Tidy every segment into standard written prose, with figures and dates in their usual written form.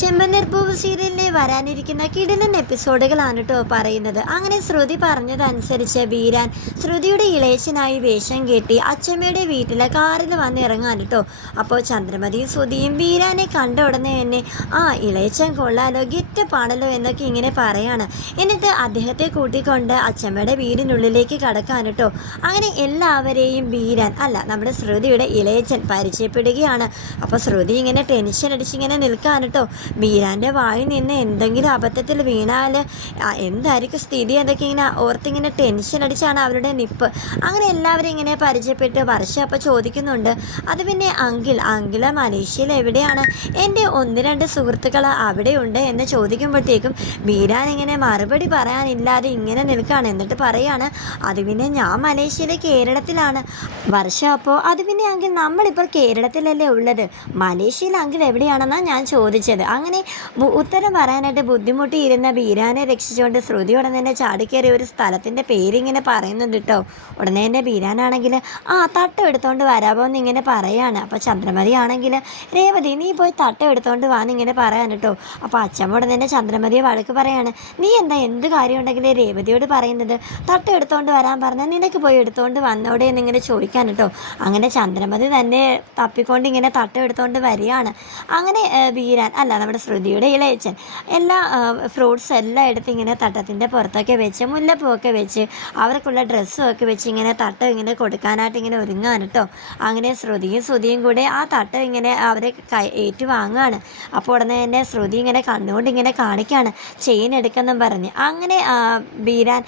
ചെമ്പന്നീർ പൂവ് സീരിയലിലെ വരാനിരിക്കുന്ന കിടിലൻ എപ്പിസോഡുകളാണ് കേട്ടോ പറയുന്നത്. അങ്ങനെ ശ്രുതി പറഞ്ഞതനുസരിച്ച് വീരാൻ ശ്രുതിയുടെ ഇളയച്ചനായി വേഷം കെട്ടി അച്ഛമ്മയുടെ വീട്ടിലെ കാറിൽ വന്ന് ഇറങ്ങാൻ കേട്ടോ. അപ്പോൾ ചന്ദ്രമതിയും ശ്രുതിയും വീരാനെ കണ്ട ഉടനെ തന്നെ ഇളയച്ചൻ കൊള്ളാലോ, ഗെറ്റപ്പാണല്ലോ എന്നൊക്കെ ഇങ്ങനെ പറയാണ്. എന്നിട്ട് അദ്ദേഹത്തെ കൂട്ടിക്കൊണ്ട് അച്ഛമ്മയുടെ വീടിനുള്ളിലേക്ക് കടക്കാൻ കേട്ടോ. അങ്ങനെ എല്ലാവരെയും വീരാൻ നമ്മുടെ ശ്രുതിയുടെ ഇളയച്ചൻ പരിചയപ്പെടുകയാണ്. അപ്പോൾ ശ്രുതി ഇങ്ങനെ ടെൻഷൻ അടിച്ചിങ്ങനെ നിൽക്കാൻ കേട്ടോ. വീരാൻ്റെ വായിൽ നിന്ന് എന്തെങ്കിലും അബദ്ധത്തിൽ വീണാൽ എന്തായിരിക്കും സ്ഥിതി എന്നൊക്കെ ഇങ്ങനെ ഓർത്തിങ്ങനെ ടെൻഷൻ അടിച്ചാണ് അവരുടെ നിപ്പ്. അങ്ങനെ എല്ലാവരും ഇങ്ങനെ പരിചയപ്പെട്ട് വർഷം അപ്പോൾ ചോദിക്കുന്നുണ്ട്, അത് പിന്നെ അങ്കിള് മലേഷ്യയിൽ എവിടെയാണ്? എൻ്റെ 1-2 സുഹൃത്തുക്കൾ അവിടെയുണ്ട് എന്ന് ചോദിക്കുമ്പോഴത്തേക്കും വീരാൻ ഇങ്ങനെ മറുപടി പറയാനില്ലാതെ ഇങ്ങനെ നിൽക്കുകയാണ്. എന്നിട്ട് പറയാണ്, അത് പിന്നെ ഞാൻ മലേഷ്യയിലെ കേരളത്തിലാണ്. വർഷം അപ്പോൾ അത് പിന്നെ അങ്കിൾ നമ്മളിപ്പോൾ കേരളത്തിലല്ലേ ഉള്ളത്, മലേഷ്യയിൽ അങ്കിൾ എവിടെയാണെന്നാണ് ഞാൻ ചോദിച്ചത്. അങ്ങനെ ഉത്തരം പറയാനായിട്ട് ബുദ്ധിമുട്ടിയിരുന്ന ബീരാനെ രക്ഷിച്ചുകൊണ്ട് ശ്രുതി ഉടനെ തന്നെ ചാടിക്കേറിയ ഒരു സ്ഥലത്തിൻ്റെ പേരിങ്ങനെ പറയുന്നുണ്ട് കേട്ടോ. ഉടനെ തന്നെ ബീരാനാണെങ്കിൽ തട്ടം എടുത്തോണ്ട് വരാമോ എന്നിങ്ങനെ പറയാണ്. അപ്പോൾ ചന്ദ്രമതി ആണെങ്കിൽ, രേവതി നീ പോയി തട്ടം എടുത്തോണ്ട് വാന്നിങ്ങനെ പറയാൻ കേട്ടോ. അപ്പോൾ അച്ഛമ്മ ഉടനെ തന്നെ ചന്ദ്രമതിയെ വഴക്ക് പറയാണ്, നീ എന്താ എന്ത് കാര്യം ഉണ്ടെങ്കിൽ രേവതിയോട് പറയുന്നത്, തട്ടം എടുത്തോണ്ട് വരാൻ പറഞ്ഞാൽ നിനക്ക് പോയി എടുത്തോണ്ട് വന്നോടെ എന്നിങ്ങനെ ചോദിക്കാൻ കേട്ടോ. അങ്ങനെ ചന്ദ്രമതി തന്നെ തപ്പിക്കൊണ്ട് ഇങ്ങനെ തട്ടം എടുത്തോണ്ട് വരികയാണ്. അങ്ങനെ വീരാൻ നമ്മുടെ ശ്രുതിയുടെ ഇളയച്ചൻ എല്ലാ ഫ്രൂട്ട്സ് എല്ലാം എടുത്ത് ഇങ്ങനെ തട്ടത്തിൻ്റെ പുറത്തൊക്കെ വെച്ച് മുല്ലപ്പൂവൊക്കെ വെച്ച് അവർക്കുള്ള ഡ്രസ്സും ഒക്കെ വെച്ച് ഇങ്ങനെ തട്ടം ഇങ്ങനെ കൊടുക്കാനായിട്ട് ഇങ്ങനെ ഒരുങ്ങാൻ കേട്ടോ. അങ്ങനെ ശ്രുതിയും കൂടെ ആ തട്ടം ഇങ്ങനെ അവരെ ഏറ്റുവാങ്ങുകയാണ്. അപ്പോൾ ഉടനെ തന്നെ ശ്രുതി ഇങ്ങനെ കണ്ണുകൊണ്ട് ഇങ്ങനെ കാണിക്കുകയാണ്, ചെയിൻ എടുക്കെന്നും പറഞ്ഞ്. അങ്ങനെ ബീരാൻ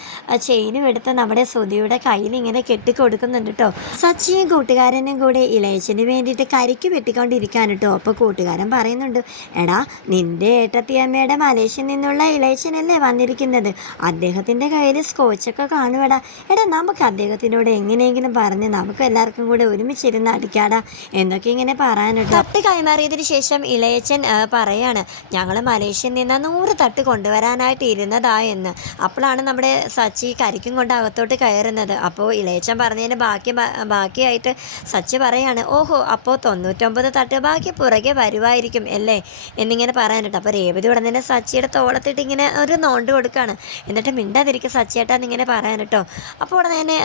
ചെയിനും എടുത്ത് നമ്മുടെ ശ്രുതിയുടെ കയ്യിൽ ഇങ്ങനെ കെട്ടിക്കൊടുക്കുന്നുണ്ട് കേട്ടോ. സച്ചിയും കൂട്ടുകാരനും കൂടെ ഇളയച്ചന് വേണ്ടിയിട്ട് കരിക്ക് വെട്ടിക്കൊണ്ടിരിക്കാൻ കേട്ടോ. അപ്പോൾ കൂട്ടുകാരൻ പറയുന്നുണ്ട്, എടാ നിന്റെ ഏട്ടത്തിയമ്മയുടെ മലേഷ്യയിൽ നിന്നുള്ള ഇളയച്ചനല്ലേ വന്നിരിക്കുന്നത്, അദ്ദേഹത്തിൻ്റെ കയ്യിൽ സ്കോച്ചൊക്കെ കാണുവടാ. എടാ നമുക്ക് അദ്ദേഹത്തിനോട് എങ്ങനെയെങ്കിലും പറഞ്ഞ് നമുക്ക് എല്ലാവർക്കും കൂടെ ഒരുമിച്ചിരുന്ന് അടിക്കാടാ എന്നൊക്കെ ഇങ്ങനെ പറയാനിട്ട് തട്ട് കൈമാറിയതിന് ശേഷം ഇളയച്ചൻ പറയാണ്, ഞങ്ങൾ മലേഷ്യയിൽ നിന്ന് 100 തട്ട് കൊണ്ടുവരാനായിട്ട് ഇരുന്നതാ എന്ന്. അപ്പോഴാണ് നമ്മുടെ സച്ചി കരിക്കും കൊണ്ട് അകത്തോട്ട് കയറുന്നത്. അപ്പോൾ ഇളയച്ചൻ പറഞ്ഞതിന് ബാക്കിയായിട്ട് സച്ചി പറയാണ്, ഓഹോ അപ്പോൾ 99 തട്ട് ബാക്കി പുറകെ വരുമായിരിക്കും അല്ലേ എന്നിങ്ങനെ പറയാനിട്ട്. അപ്പോൾ രേവതി ഉടനെ തന്നെ സച്ചിയുടെ തോളത്തിട്ട് ഇങ്ങനെ ഒരു നോണ്ട് കൊടുക്കുകയാണ്. എന്നിട്ട് മിണ്ടാതിരിക്കും സച്ചിയേട്ടാന്ന് ഇങ്ങനെ പറയാൻ കേട്ടോ. അപ്പോൾ ഉടനെ തന്നെ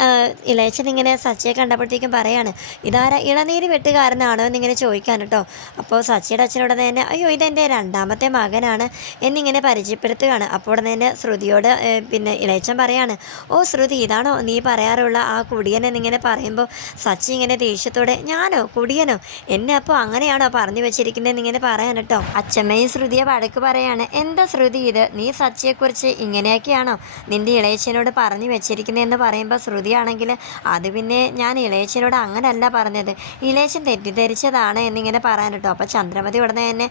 ഇളയച്ചൻ ഇങ്ങനെ സച്ചിയെ കണ്ടപ്പോഴത്തേക്കും പറയാണ്, ഇതാരാ ഇളനീര് വെട്ടുകാരനാണോ എന്നിങ്ങനെ ചോദിക്കാൻ കേട്ടോ. അപ്പോൾ സച്ചിയുടെ അച്ഛനോട് തന്നെ, അയ്യോ ഇതെൻ്റെ 2ാമത്തെ മകനാണ് എന്നിങ്ങനെ പരിചയപ്പെടുത്തുകയാണ്. അപ്പോൾ ഉടനെ തന്നെ ശ്രുതിയോട് പിന്നെ ഇളയച്ചൻ പറയാണ്, ഓ ശ്രുതി ഇതാണോ നീ പറയാറുള്ള ആ കുടിയൻ എന്നിങ്ങനെ പറയുമ്പോൾ സച്ചി ഇങ്ങനെ ദേഷ്യത്തോടെ, ഞാനോ കുടിയനോ, എന്നെ അപ്പോൾ അങ്ങനെയാണോ പറഞ്ഞു വെച്ചിരിക്കുന്നതെന്നിങ്ങനെ പറയാൻ കേട്ടോ. അച്ഛമ്മയും ശ്രുതിയെ വഴക്ക് പറയാണ്, എന്താ ശ്രുതി ഇത്, നീ സച്ചിയെക്കുറിച്ച് ഇങ്ങനെയൊക്കെയാണോ നിൻ്റെ ഇളയച്ചനോട് പറഞ്ഞു വെച്ചിരിക്കുന്നതെന്ന് പറയുമ്പോൾ ശ്രുതിയാണെങ്കിൽ, അത് പിന്നെ ഞാൻ ഇളയച്ചനോട് അങ്ങനല്ല പറഞ്ഞത്, ഇളയച്ചൻ തെറ്റിദ്ധരിച്ചതാണ് എന്നിങ്ങനെ പറയാൻ കേട്ടോ. അപ്പോൾ ചന്ദ്രമതി ഉടനെ തന്നെ,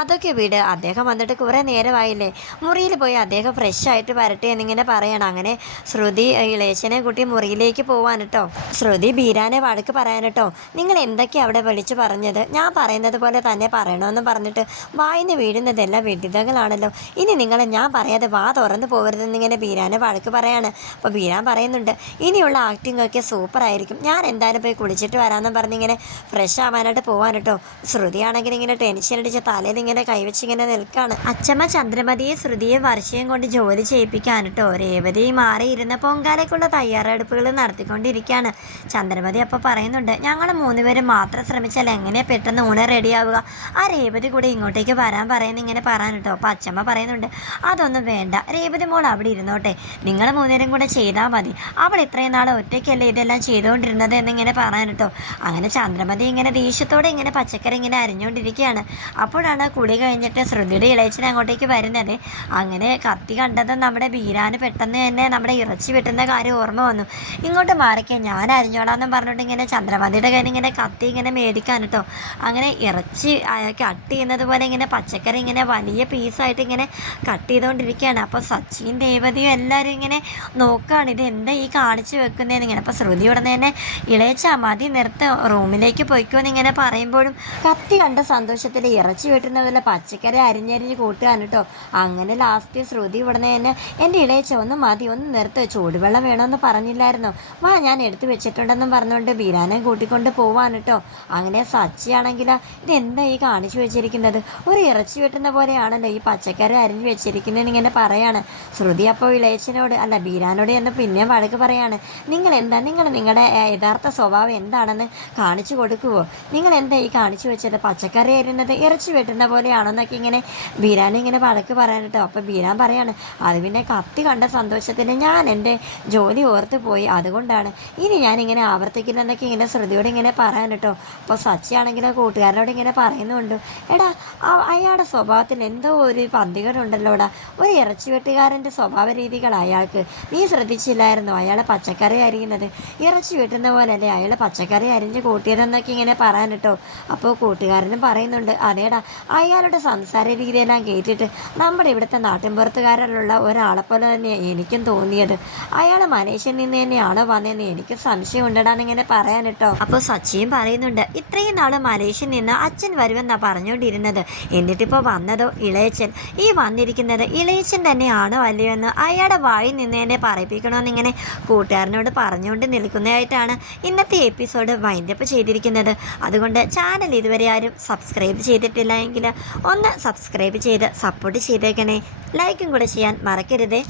അതൊക്കെ വിട്, അദ്ദേഹം വന്നിട്ട് കുറേ നേരമായില്ലേ, മുറിയിൽ പോയി അദ്ദേഹം ഫ്രഷ് ആയിട്ട് വരട്ടെ എന്നിങ്ങനെ പറയണം. അങ്ങനെ ശ്രുതി ഇളയച്ചനെ കൂട്ടി മുറിയിലേക്ക് പോവാൻ കേട്ടോ. ശ്രുതി ബീരാനെ വഴക്ക് പറയാൻ കേട്ടോ, നിങ്ങൾ എന്തൊക്കെയാണ് അവിടെ വിളിച്ചു പറഞ്ഞത്, ഞാൻ പറയുന്നത് പോലെ തന്നെ പറയണമെന്ന് പറഞ്ഞിട്ട് വായിന്ന് വീഴുന്നതെല്ലാം വെടിതകളാണല്ലോ, ഇനി നിങ്ങളെ ഞാൻ പറയാതെ വാ തുറന്നു പോകരുതെന്നിങ്ങനെ ബീരാനെ വഴക്ക് പറയാണ്. അപ്പോൾ ബീരാൻ പറയുന്നുണ്ട്, ഇനിയുള്ള ആക്ടിംഗ് ഒക്കെ സൂപ്പറായിരിക്കും, ഞാൻ എന്തായാലും പോയി കുളിച്ചിട്ട് വരാമെന്ന് പറഞ്ഞിങ്ങനെ ഫ്രഷ് ആവാനായിട്ട് പോകാൻ കേട്ടോ. ശ്രുതിയാണെങ്കിൽ ഇങ്ങനെ ടെൻഷൻ അടിച്ച് തലയിൽ ഇങ്ങനെ കൈവച്ചിങ്ങനെ നിൽക്കുകയാണ്. അച്ഛമ്മ ചന്ദ്രമതിയെ ശ്രുതിയെ വർഷയും കൊണ്ട് ജോലി ചെയ്യിപ്പിക്കാൻ കേട്ടോ. രേവതി മാറിയിരുന്ന പൊങ്കാലയ്ക്കുള്ള തയ്യാറെടുപ്പുകൾ നടത്തിക്കൊണ്ടിരിക്കുകയാണ്. ചന്ദ്രമതി അപ്പോൾ പറയുന്നുണ്ട്, ഞങ്ങൾ 3 പേരും മാത്രം ശ്രമിച്ചാൽ എങ്ങനെ പെട്ടെന്ന് ഊണ് റെഡിയാവുക, ആ രേവതി കൂടെ ഇങ്ങോട്ടേക്ക് വരാൻ പറയുന്ന ഇങ്ങനെ പറയാൻ കേട്ടോ. അപ്പോൾ അച്ഛമ്മ പറയുന്നുണ്ട്, അതൊന്നും വേണ്ട, രേവതി മോൾ അവിടെ ഇരുന്നോട്ടെ, നിങ്ങൾ 3 പേരും കൂടെ ചെയ്താൽ മതി, അവൾ ഇത്രയും നാൾ ഒറ്റയ്ക്കല്ലേ ഇതെല്ലാം ചെയ്തുകൊണ്ടിരുന്നത് എന്നിങ്ങനെ പറയാൻ കേട്ടോ. അങ്ങനെ ചന്ദ്രമതി ഇങ്ങനെ ദേഷ്യത്തോടെ ഇങ്ങനെ പച്ചക്കറി ഇങ്ങനെ അരിഞ്ഞുകൊണ്ടിരിക്കുകയാണ്. അപ്പോഴാണ് കുളി കഴിഞ്ഞിട്ട് ശ്രുതിയുടെ ഇളയച്ചൻ അങ്ങോട്ടേക്ക് വരുന്നത്. അങ്ങനെ കത്തി കണ്ടത് നമ്മുടെ ബീരാന് പെട്ടെന്ന് തന്നെ നമ്മുടെ ഇറച്ചി വെട്ടുന്ന കാര്യം ഓർമ്മ വന്നു. ഇങ്ങോട്ട് മാറിക്കാൻ ഞാൻ അരിഞ്ഞോളാമെന്നും പറഞ്ഞിട്ട് ഇങ്ങനെ ചന്ദ്രമതിയുടെ കയ്യിൽ ഇങ്ങനെ കത്തി ഇങ്ങനെ മേടിക്കാൻ കേട്ടോ. അങ്ങനെ ഇറച്ചി കട്ട് ചെയ്യുന്നത് പോലെ ഇങ്ങനെ പച്ചക്കറി ഇങ്ങനെ വലിയ പീസായിട്ട് ഇങ്ങനെ കട്ട് ചെയ്തുകൊണ്ടിരിക്കുകയാണ്. അപ്പോൾ സച്ചിൻ രേവതിയും എല്ലാവരും ഇങ്ങനെ നോക്കുകയാണ്, ഇത് എന്താ ഈ കാണിച്ചു വെക്കുന്നതെന്നിങ്ങനെ. അപ്പോൾ ശ്രുതി ഉടനെ തന്നെ, ഇളയച്ച മതി നിർത്ത്, റൂമിലേക്ക് പോയിക്കോന്ന് ഇങ്ങനെ പറയുമ്പോഴും കത്തി കണ്ട സന്തോഷത്തിൽ ഇറച്ചി വെട്ടുന്നതിൽ പച്ചക്കറി അരിഞ്ഞരിഞ്ഞ് കൂട്ടുകയാണ് കേട്ടോ. അങ്ങനെ ലാസ്റ്റ് ശ്രുതി ഉടനെ തന്നെ, എൻ്റെ ഇളയച്ച ഒന്ന് മതി, ഒന്ന് നിർത്ത്, ചൂടുവെള്ളം വേണമെന്ന് പറഞ്ഞില്ലായിരുന്നോ, വാ ഞാൻ എടുത്തു വെച്ചിട്ടുണ്ടെന്നും പറഞ്ഞുകൊണ്ട് ബീരാനെ കൂട്ടിക്കൊണ്ട് പോവാൻ കേട്ടോ. അങ്ങനെ സച്ചിയാണെങ്കിൽ, ഇതെന്താ ഈ കാണിച്ചു വെച്ചിരിക്കുന്നത്, ഒരു ഇറച്ചി വെട്ടുന്ന പോലെയാണല്ലോ ഈ പച്ചക്കറി അരിഞ്ഞു വെച്ചിരിക്കുന്നതെന്ന് ഇങ്ങനെ പറയാണ്. ശ്രുതി അപ്പോൾ ഇളയച്ചനോട് അല്ല ബീരാനോട് എന്ന് പിന്നെയും വഴക്ക് പറയാണ്. നിങ്ങൾ നിങ്ങളുടെ യഥാർത്ഥ സ്വഭാവം എന്താണെന്ന് കാണിച്ചു കൊടുക്കുവോ? നിങ്ങൾ എന്താ ഈ കാണിച്ചു വെച്ചത്? പച്ചക്കറി അരിയുന്നത് ഇറച്ചി വെട്ടുന്ന പോലെയാണോ എന്നൊക്കെ ഇങ്ങനെ ബീരാൻ ഇങ്ങനെ വഴക്ക് പറയാനിട്ടോ. അപ്പോൾ ബീരാൻ പറയാണ്, അത് പിന്നെ കത്തി കണ്ട സന്തോഷത്തിൽ ഞാൻ എൻ്റെ ജോലി ഓർത്ത് പോയി, അതുകൊണ്ടാണ്. ഇനി ഞാനിങ്ങനെ ആവർത്തിക്കില്ലെന്നൊക്കെ ഇങ്ങനെ ശ്രുതിയോട് ഇങ്ങനെ പറയാനിട്ടോ. അപ്പോൾ സച്ചിയാണെങ്കിലോ കൂട്ടുകാരനോട് ഇങ്ങനെ പറയുന്നുണ്ട്, എടാ അയാളുടെ സ്വഭാവത്തിൽ എന്തോ ഒരു പന്തികേടുണ്ടല്ലോടാ. ഒരു ഇറച്ചി വെട്ടുകാരൻ്റെ സ്വഭാവ രീതികൾ അയാൾക്ക് നീ ശ്രദ്ധിച്ചില്ലായിരുന്നു? അയാളെ പച്ചക്കറി അരിയുന്നത് ഇറച്ചി വെട്ടുന്ന പോലെയല്ലേ അയാൾ പച്ചക്കറി അരിഞ്ഞ് കൂട്ടിയതെന്നൊക്കെ ഇങ്ങനെ പറയാനിട്ടോ. അപ്പോൾ കൂട്ടുകാരനും പറയുന്നുണ്ട്, അതേടാ അയാളുടെ സംസാര രീതിയെല്ലാം കേട്ടിട്ട് നമ്മുടെ ഇവിടുത്തെ നാട്ടിൻപുറത്തുകാരിലുള്ള ഒരാളെപ്പോലെ തന്നെ എനിക്കും തോന്നിയത്. അയാൾ മലേഷ്യയിൽ നിന്ന് തന്നെയാണോ വന്നതെന്ന് എനിക്ക് സംശയം ഉണ്ടടാന്നിങ്ങനെ പറയാനിട്ടോ. അപ്പോൾ സച്ചിയും പറയുന്നുണ്ട്, ഇത്രയും നാൾ മലേഷ്യയിൽ നിന്ന് അച്ഛൻ വരുമെന്നാണ് പറഞ്ഞുകൊണ്ടിരുന്നത്, എന്നിട്ടിപ്പോൾ വന്നതോ ഇളയച്ചൻ. ഈ വന്നിരിക്കുന്നത് ഇളയച്ചൻ തന്നെയാണോ അല്ലയോ എന്ന് അയാളുടെ വായിൽ നിന്ന് തന്നെ പറയിപ്പിക്കണമെന്നിങ്ങനെ കൂട്ടുകാരനോട് പറഞ്ഞുകൊണ്ട് നിൽക്കുന്നതായിട്ടാണ് ഇന്നത്തെ എപ്പിസോഡ് വൈൻഡപ്പ് ചെയ്തിരിക്കുന്നത്. അതുകൊണ്ട് ചാനൽ ഇതുവരെ ആരും സബ്സ്ക്രൈബ് ചെയ്തിട്ടില്ല എങ്കിൽ ഒന്ന് സബ്സ്ക്രൈബ് ചെയ്ത് സപ്പോർട്ട് ചെയ്തേക്കണേ. ലൈക്കും കൂടെ ചെയ്യാൻ മറക്കരുതേ.